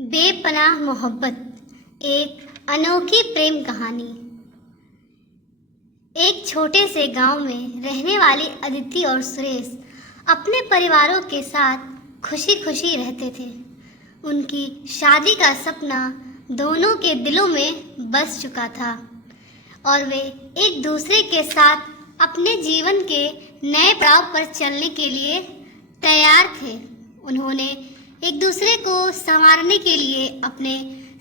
बेपनाह मोहब्बत एक अनोखी प्रेम कहानी। एक छोटे से गांव में रहने वाली अदिति और सुरेश अपने परिवारों के साथ खुशी खुशी रहते थे। उनकी शादी का सपना दोनों के दिलों में बस चुका था और वे एक दूसरे के साथ अपने जीवन के नए पड़ाव पर चलने के लिए तैयार थे। उन्होंने एक दूसरे को संवारने के लिए अपने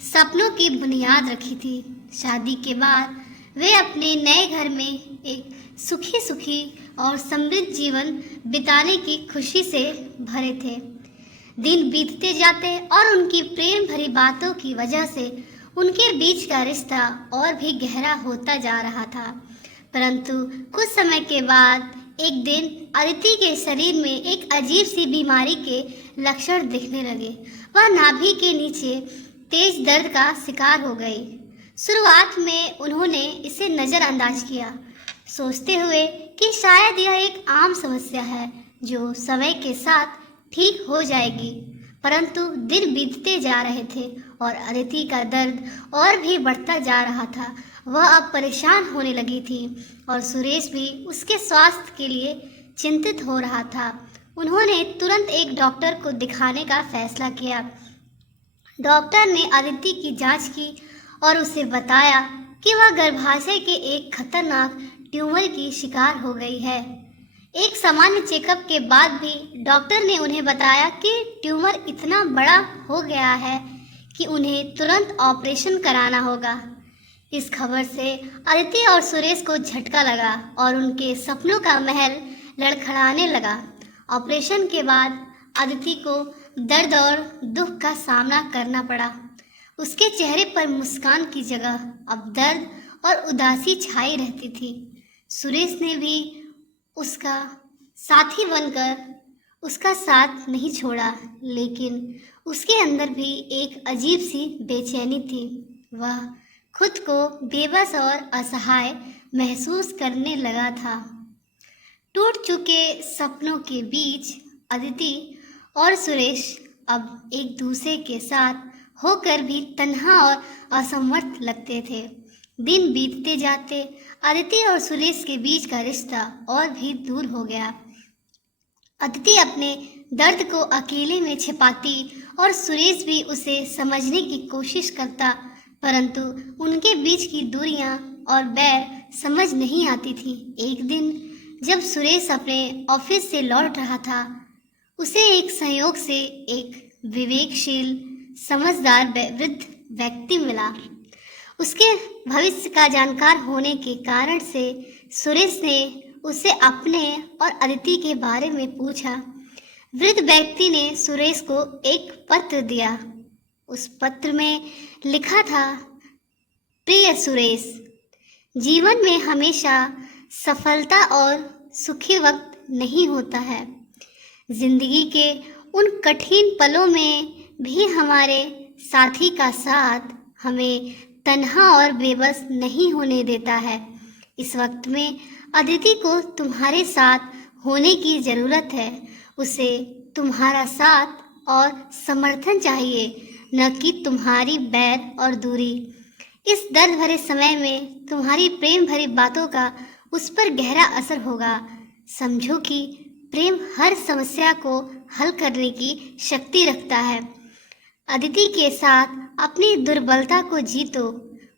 सपनों की बुनियाद रखी थी। शादी के बाद वे अपने नए घर में एक सुखी सुखी और समृद्ध जीवन बिताने की खुशी से भरे थे। दिन बीतते जाते और उनकी प्रेम भरी बातों की वजह से उनके बीच का रिश्ता और भी गहरा होता जा रहा था। परंतु कुछ समय के बाद एक दिन अदिति के शरीर में एक अजीब सी बीमारी के लक्षण दिखने लगे। वह नाभि के नीचे तेज दर्द का शिकार हो गई। शुरुआत में उन्होंने इसे नज़रअंदाज किया, सोचते हुए कि शायद यह एक आम समस्या है जो समय के साथ ठीक हो जाएगी। परंतु दिन बीतते जा रहे थे और अदिति का दर्द और भी बढ़ता जा रहा था। वह अब परेशान होने लगी थी और सुरेश भी उसके स्वास्थ्य के लिए चिंतित हो रहा था। उन्होंने तुरंत एक डॉक्टर को दिखाने का फैसला किया। डॉक्टर ने अदिति की जांच की और उसे बताया कि वह गर्भाशय के एक खतरनाक ट्यूमर की शिकार हो गई है। एक सामान्य चेकअप के बाद भी डॉक्टर ने उन्हें बताया कि ट्यूमर इतना बड़ा हो गया है कि उन्हें तुरंत ऑपरेशन कराना होगा। इस खबर से अदिति और सुरेश को झटका लगा और उनके सपनों का महल लड़खड़ाने लगा। ऑपरेशन के बाद अदिति को दर्द और दुख का सामना करना पड़ा। उसके चेहरे पर मुस्कान की जगह अब दर्द और उदासी छाई रहती थी। सुरेश ने भी उसका साथी बनकर उसका साथ नहीं छोड़ा, लेकिन उसके अंदर भी एक अजीब सी बेचैनी थी। वह खुद को बेबस और असहाय महसूस करने लगा था। टूट चुके सपनों के बीच अदिति और सुरेश अब एक दूसरे के साथ होकर भी तन्हा और असमर्थ लगते थे। दिन बीतते जाते अदिति और सुरेश के बीच का रिश्ता और भी दूर हो गया। अदिति अपने दर्द को अकेले में छिपाती और सुरेश भी उसे समझने की कोशिश करता, परंतु उनके बीच की दूरियां और बैर समझ नहीं आती थी। एक दिन जब सुरेश अपने ऑफिस से लौट रहा था, उसे एक संयोग से एक विवेकशील समझदार वृद्ध व्यक्ति मिला। उसके भविष्य का जानकार होने के कारण से सुरेश ने उसे अपने और अदिति के बारे में पूछा। वृद्ध व्यक्ति ने सुरेश को एक पत्र दिया। उस पत्र में लिखा था, प्रिय सुरेश, जीवन में हमेशा सफलता और सुखी वक्त नहीं होता है। जिंदगी के उन कठिन पलों में भी हमारे साथी का साथ हमें तन्हा और बेबस नहीं होने देता है। इस वक्त में अदिति को तुम्हारे साथ होने की ज़रूरत है। उसे तुम्हारा साथ और समर्थन चाहिए, न कि तुम्हारी बैर और दूरी। इस दर्द भरे समय में तुम्हारी प्रेम भरी बातों का उस पर गहरा असर होगा। समझो कि प्रेम हर समस्या को हल करने की शक्ति रखता है। अदिति के साथ अपनी दुर्बलता को जीतो।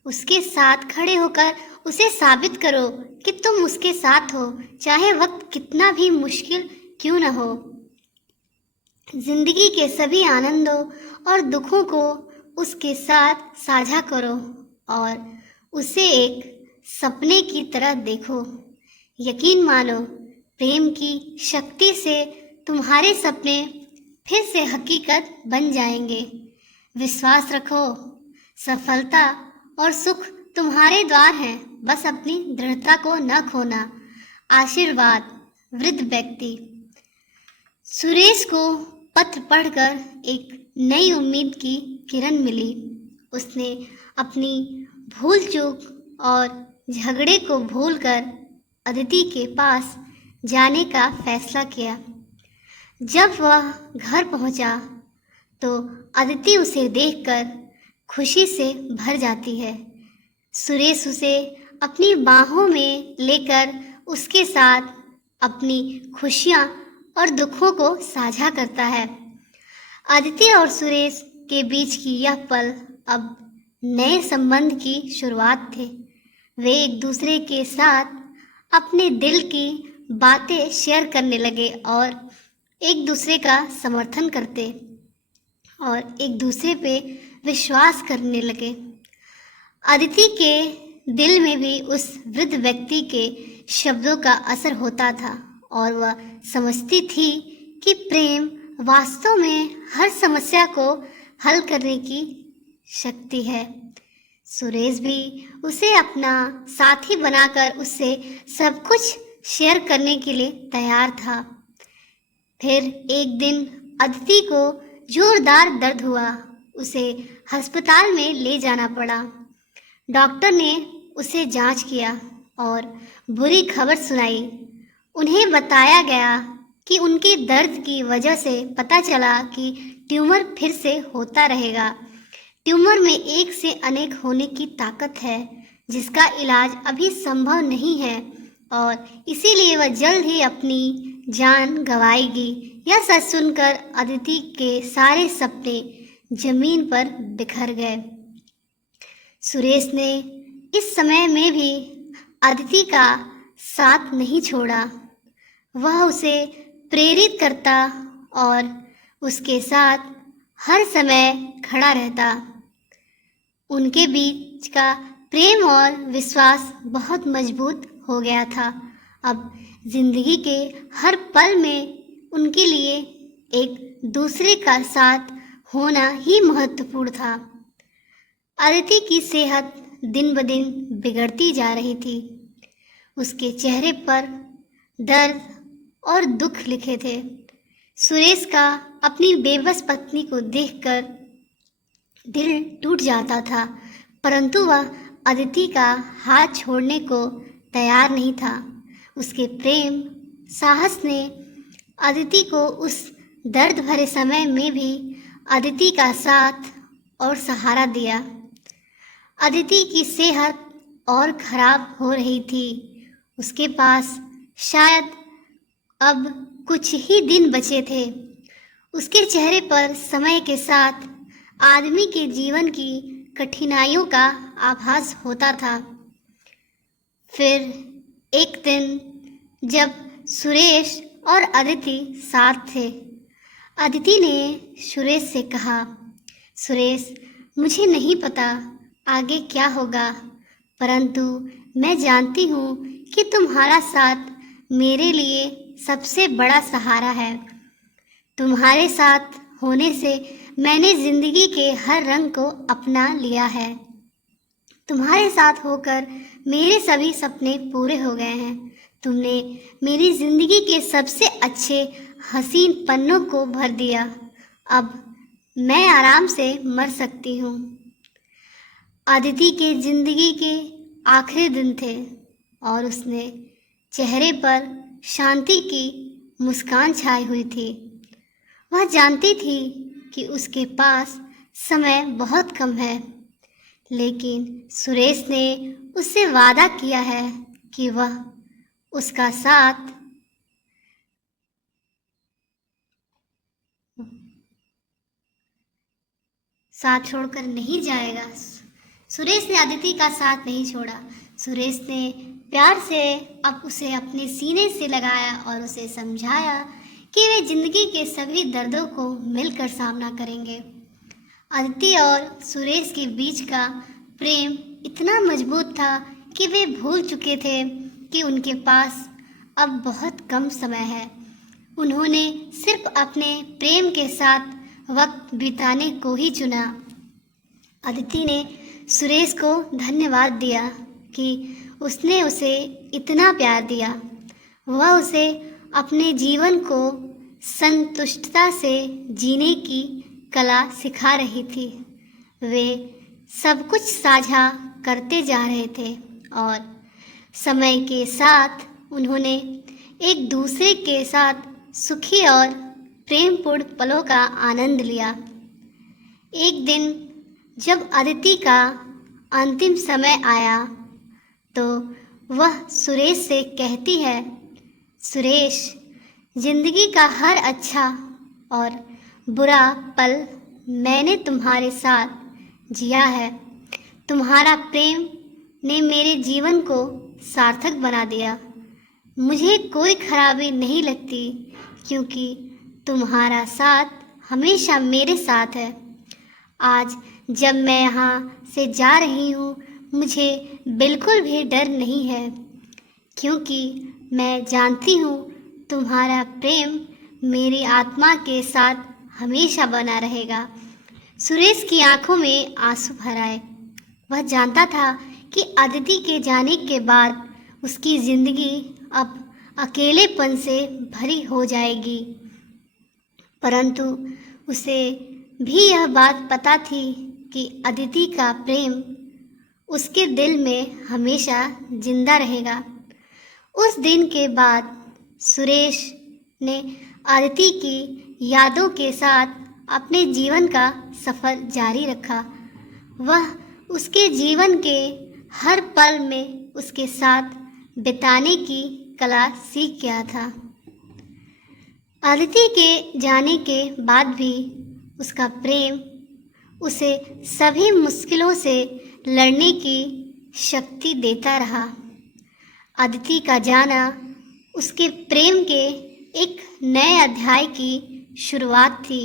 उसके साथ खड़े होकर उसे साबित करो कि तुम उसके साथ हो, चाहे वक्त कितना भी मुश्किल क्यों न हो। जिंदगी के सभी आनंदों और दुखों को उसके साथ साझा करो और उसे एक सपने की तरह देखो। यकीन मानो, प्रेम की शक्ति से तुम्हारे सपने फिर से हकीकत बन जाएंगे। विश्वास रखो, सफलता और सुख तुम्हारे द्वार हैं, बस अपनी दृढ़ता को न खोना। आशीर्वाद, वृद्ध व्यक्ति। सुरेश को पत्र पढ़कर एक नई उम्मीद की किरण मिली। उसने अपनी भूल चूक और झगड़े को भूलकर अदिति के पास जाने का फैसला किया। जब वह घर पहुंचा तो अदिति उसे देखकर खुशी से भर जाती है। सुरेश उसे अपनी बाहों में लेकर उसके साथ अपनी खुशियाँ और दुखों को साझा करता है। अदिति और सुरेश के बीच की यह पल अब नए संबंध की शुरुआत थे। वे एक दूसरे के साथ अपने दिल की बातें शेयर करने लगे और एक दूसरे का समर्थन करते और एक दूसरे पे विश्वास करने लगे। अदिति के दिल में भी उस वृद्ध व्यक्ति के शब्दों का असर होता था और वह समझती थी कि प्रेम वास्तव में हर समस्या को हल करने की शक्ति है। सुरेश भी उसे अपना साथी बनाकर उससे सब कुछ शेयर करने के लिए तैयार था। फिर एक दिन अदिति को जोरदार दर्द हुआ। उसे अस्पताल में ले जाना पड़ा। डॉक्टर ने उसे जांच किया और बुरी खबर सुनाई। उन्हें बताया गया कि उनके दर्द की वजह से पता चला कि ट्यूमर फिर से होता रहेगा। ट्यूमर में एक से अनेक होने की ताकत है जिसका इलाज अभी संभव नहीं है और इसीलिए वह जल्द ही अपनी जान गंवाएगी। यह सच सुनकर अदिति के सारे सपने जमीन पर बिखर गए। सुरेश ने इस समय में भी अदिति का साथ नहीं छोड़ा। वह उसे प्रेरित करता और उसके साथ हर समय खड़ा रहता। उनके बीच का प्रेम और विश्वास बहुत मजबूत हो गया था। अब जिंदगी के हर पल में उनके लिए एक दूसरे का साथ होना ही महत्वपूर्ण था। अदिति की सेहत दिन ब दिन बिगड़ती जा रही थी। उसके चेहरे पर दर्द और दुख लिखे थे। सुरेश का अपनी बेबस पत्नी को देखकर दिल टूट जाता था, परंतु वह अदिति का हाथ छोड़ने को तैयार नहीं था। उसके प्रेम साहस ने अदिति को उस दर्द भरे समय में भी अदिति का साथ और सहारा दिया। अदिति की सेहत और खराब हो रही थी। उसके पास शायद अब कुछ ही दिन बचे थे। उसके चेहरे पर समय के साथ आदमी के जीवन की कठिनाइयों का आभास होता था। फिर एक दिन जब सुरेश और अदिति साथ थे, अदिति ने सुरेश से कहा, सुरेश, मुझे नहीं पता आगे क्या होगा, परंतु मैं जानती हूँ कि तुम्हारा साथ मेरे लिए सबसे बड़ा सहारा है। तुम्हारे साथ होने से मैंने जिंदगी के हर रंग को अपना लिया है। तुम्हारे साथ होकर मेरे सभी सपने पूरे हो गए हैं। तुमने मेरी जिंदगी के सबसे अच्छे हसीन पन्नों को भर दिया। अब मैं आराम से मर सकती हूँ। अदिति के जिंदगी के आखिरी दिन थे और उसने चेहरे पर शांति की मुस्कान छाई हुई थी। वह जानती थी कि उसके पास समय बहुत कम है, लेकिन सुरेश ने उससे वादा किया है कि वह उसका साथ छोड़कर नहीं जाएगा। सुरेश ने अदिति का साथ नहीं छोड़ा। सुरेश ने प्यार से अब उसे अपने सीने से लगाया और उसे समझाया कि वे जिंदगी के सभी दर्दों को मिलकर सामना करेंगे। अदिति और सुरेश के बीच का प्रेम इतना मजबूत था कि वे भूल चुके थे कि उनके पास अब बहुत कम समय है। उन्होंने सिर्फ अपने प्रेम के साथ वक्त बिताने को ही चुना। अदिति ने सुरेश को धन्यवाद दिया कि उसने उसे इतना प्यार दिया। वह उसे अपने जीवन को संतुष्टता से जीने की कला सिखा रही थी। वे सब कुछ साझा करते जा रहे थे और समय के साथ उन्होंने एक दूसरे के साथ सुखी और प्रेमपूर्ण पलों का आनंद लिया। एक दिन जब अदिति का अंतिम समय आया तो वह सुरेश से कहती है, सुरेश, जिंदगी का हर अच्छा और बुरा पल मैंने तुम्हारे साथ जिया है। तुम्हारा प्रेम ने मेरे जीवन को सार्थक बना दिया। मुझे कोई खराबी नहीं लगती क्योंकि तुम्हारा साथ हमेशा मेरे साथ है। आज जब मैं यहाँ से जा रही हूँ मुझे बिल्कुल भी डर नहीं है क्योंकि मैं जानती हूँ तुम्हारा प्रेम मेरी आत्मा के साथ हमेशा बना रहेगा। सुरेश की आंखों में आंसू भर आए। वह जानता था कि अदिति के जाने के बाद उसकी ज़िंदगी अब अकेलेपन से भरी हो जाएगी, परंतु उसे भी यह बात पता थी कि अदिति का प्रेम उसके दिल में हमेशा जिंदा रहेगा। उस दिन के बाद सुरेश ने अदिति की यादों के साथ अपने जीवन का सफ़र जारी रखा। वह उसके जीवन के हर पल में उसके साथ बिताने की कला सीख गया था। अदिति के जाने के बाद भी उसका प्रेम उसे सभी मुश्किलों से लड़ने की शक्ति देता रहा। अदिति का जाना उसके प्रेम के एक नए अध्याय की शुरुआत थी।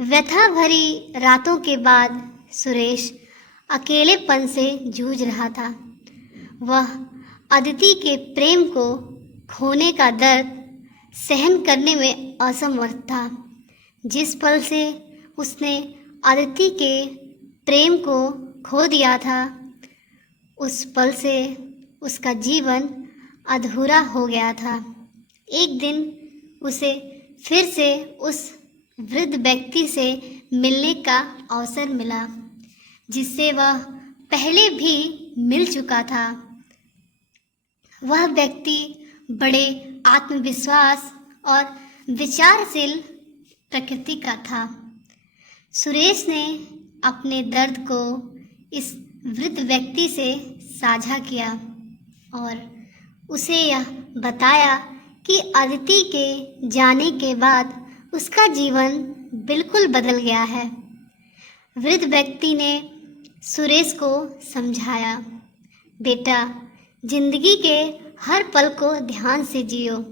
व्यथा भरी रातों के बाद सुरेश अकेलेपन से जूझ रहा था। वह अदिति के प्रेम को खोने का दर्द सहन करने में असमर्थ था। जिस पल से उसने अदिति के प्रेम को खो दिया था, उस पल से उसका जीवन अधूरा हो गया था। एक दिन उसे फिर से उस वृद्ध व्यक्ति से मिलने का अवसर मिला जिससे वह पहले भी मिल चुका था। वह व्यक्ति बड़े आत्मविश्वास और विचारशील प्रकृति का था। सुरेश ने अपने दर्द को इस वृद्ध व्यक्ति से साझा किया और उसे यह बताया कि अदिति के जाने के बाद उसका जीवन बिल्कुल बदल गया है। वृद्ध व्यक्ति ने सुरेश को समझाया, बेटा, जिंदगी के हर पल को ध्यान से जियो।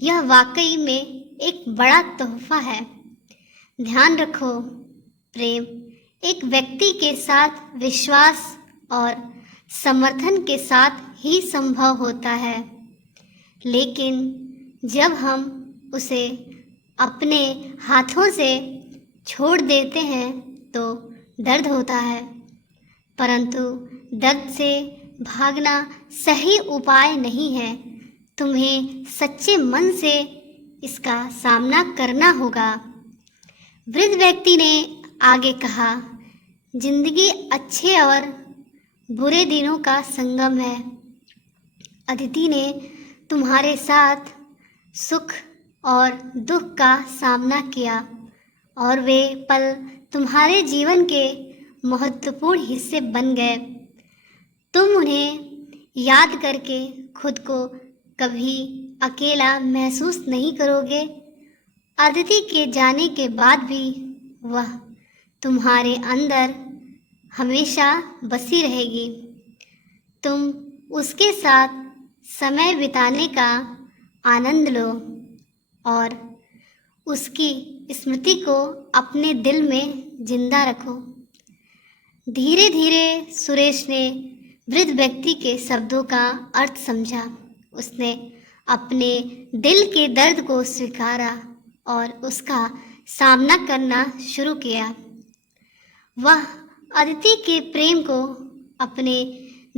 यह वाकई में एक बड़ा तोहफा है। ध्यान रखो, प्रेम एक व्यक्ति के साथ विश्वास और समर्थन के साथ ही संभव होता है, लेकिन जब हम उसे अपने हाथों से छोड़ देते हैं तो दर्द होता है, परंतु दर्द से भागना सही उपाय नहीं है। तुम्हें सच्चे मन से इसका सामना करना होगा। वृद्ध व्यक्ति ने आगे कहा, जिंदगी अच्छे और बुरे दिनों का संगम है। अदिति ने तुम्हारे साथ सुख और दुख का सामना किया और वे पल तुम्हारे जीवन के महत्वपूर्ण हिस्से बन गए। तुम उन्हें याद करके खुद को कभी अकेला महसूस नहीं करोगे। अदिति के जाने के बाद भी वह तुम्हारे अंदर हमेशा बसी रहेगी। तुम उसके साथ समय बिताने का आनंद लो और उसकी स्मृति को अपने दिल में जिंदा रखो। धीरे धीरे सुरेश ने वृद्ध व्यक्ति के शब्दों का अर्थ समझा। उसने अपने दिल के दर्द को स्वीकारा और उसका सामना करना शुरू किया। वह अदिति के प्रेम को अपने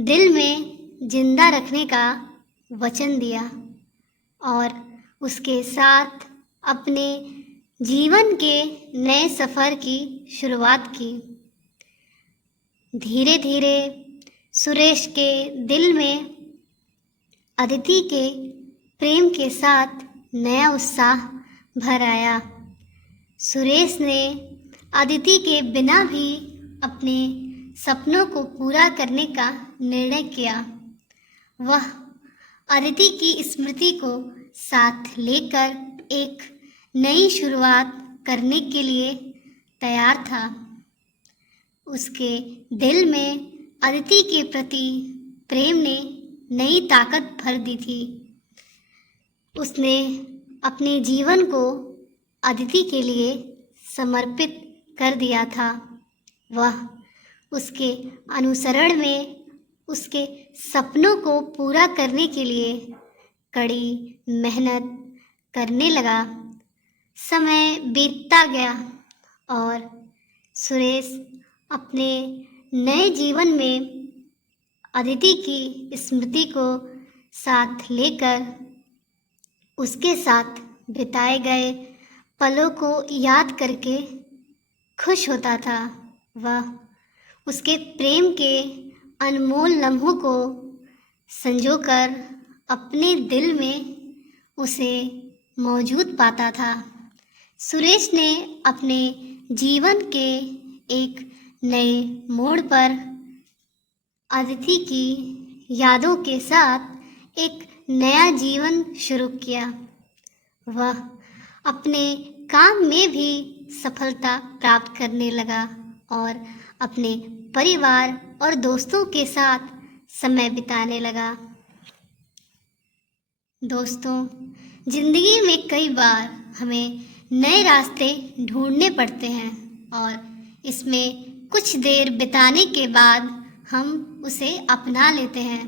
दिल में जिंदा रखने का वचन दिया और उसके साथ अपने जीवन के नए सफ़र की शुरुआत की। धीरे धीरे सुरेश के दिल में अदिति के प्रेम के साथ नया उत्साह भर आया। सुरेश ने अदिति के बिना भी अपने सपनों को पूरा करने का निर्णय किया। वह अदिति की स्मृति को साथ लेकर एक नई शुरुआत करने के लिए तैयार था। उसके दिल में अदिति के प्रति प्रेम ने नई ताकत भर दी थी। उसने अपने जीवन को अदिति के लिए समर्पित कर दिया था। वह उसके अनुसरण में उसके सपनों को पूरा करने के लिए कड़ी मेहनत करने लगा। समय बीतता गया और सुरेश अपने नए जीवन में अदिति की स्मृति को साथ लेकर उसके साथ बिताए गए पलों को याद करके खुश होता था। वह उसके प्रेम के अनमोल लम्हों को संजोकर अपने दिल में उसे मौजूद पाता था। सुरेश ने अपने जीवन के एक नए मोड़ पर अदिति की यादों के साथ एक नया जीवन शुरू किया। वह अपने काम में भी सफलता प्राप्त करने लगा और अपने परिवार और दोस्तों के साथ समय बिताने लगा। दोस्तों, जिंदगी में कई बार हमें नए रास्ते ढूंढने पड़ते हैं और इसमें कुछ देर बिताने के बाद हम उसे अपना लेते हैं।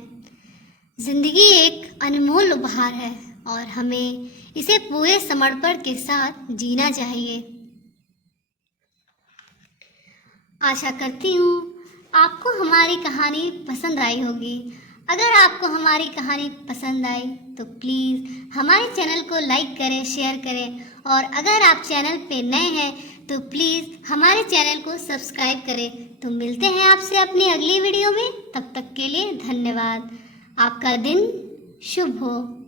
जिंदगी एक अनमोल उपहार है और हमें इसे पूरे समर्पण के साथ जीना चाहिए। आशा करती हूँ आपको हमारी कहानी पसंद आई होगी। अगर आपको हमारी कहानी पसंद आई तो प्लीज़ हमारे चैनल को लाइक करें, शेयर करें और अगर आप चैनल पे नए हैं तो प्लीज़ हमारे चैनल को सब्सक्राइब करें। तो मिलते हैं आपसे अपनी अगली वीडियो में। तब तक के लिए धन्यवाद। आपका दिन शुभ हो।